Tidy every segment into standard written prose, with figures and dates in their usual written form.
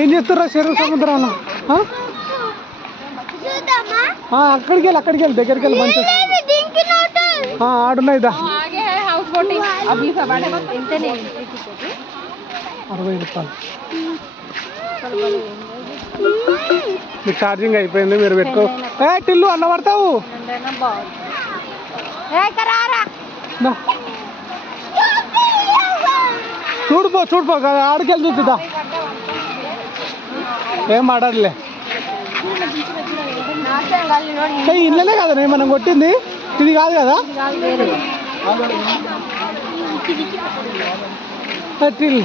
ఏం చేస్తారా చెరువు సముద్రాన? అక్కడికి వెళ్ళి దగ్గరికి వెళ్ళి మంచి ఆడున్నాయి. 60 రూపాయలు. మీకు ఛార్జింగ్ అయిపోయింది, మీరు పెట్టుకో. టిల్లు అన్న పడతావు. చూడుపో ఆడికెళ్ళి చూపిద్దా. ఏం ఆడలే. ఇళ్ళనే కదా మనం కొట్టింది, ఇది కాదు కదా. టిల్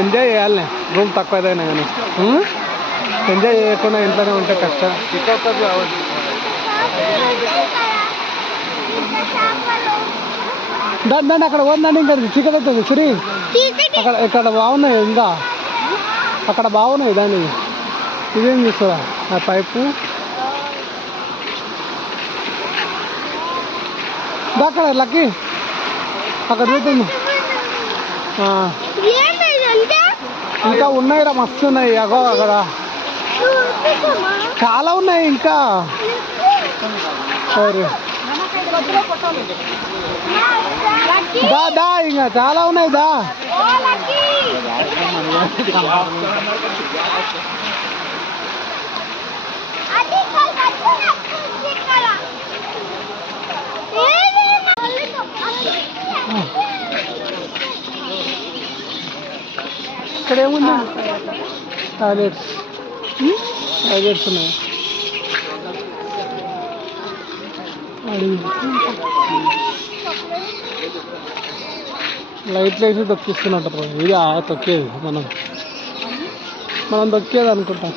ఎంజాయ్ చేయాలి. రూమ్ తక్కువ ఏదైనా కానీ ఎంజాయ్ చేయకుండా ఇంట్లోనే ఉంటే కష్టం. దాన్ని అక్కడ పోందండి, ఇంకా చీకటి అవుతుంది. శ్రీ ఇక్కడ బాగున్నాయి, ఇంకా అక్కడ బాగున్నాయి. దాన్ని ఇదేం చూస్తారా ఆ పైపు? అక్కడ లక్కీ అక్కడ చూస్తుంది. ఇంకా ఉన్నాయిరా, మస్తు ఉన్నాయి. అగో అక్కడ చాలా ఉన్నాయి ఇంకా. సరే దా ఇంకా చాలా ఉన్నాయి. దా ఇక్కడ ఏముంది? టాయిలెట్స్ ఉన్నాయి. లైట్లు వేసి తొక్కిస్తున్నట్టు. ఇది తొక్కేది మనం తొక్కేది అనుకుంటాం.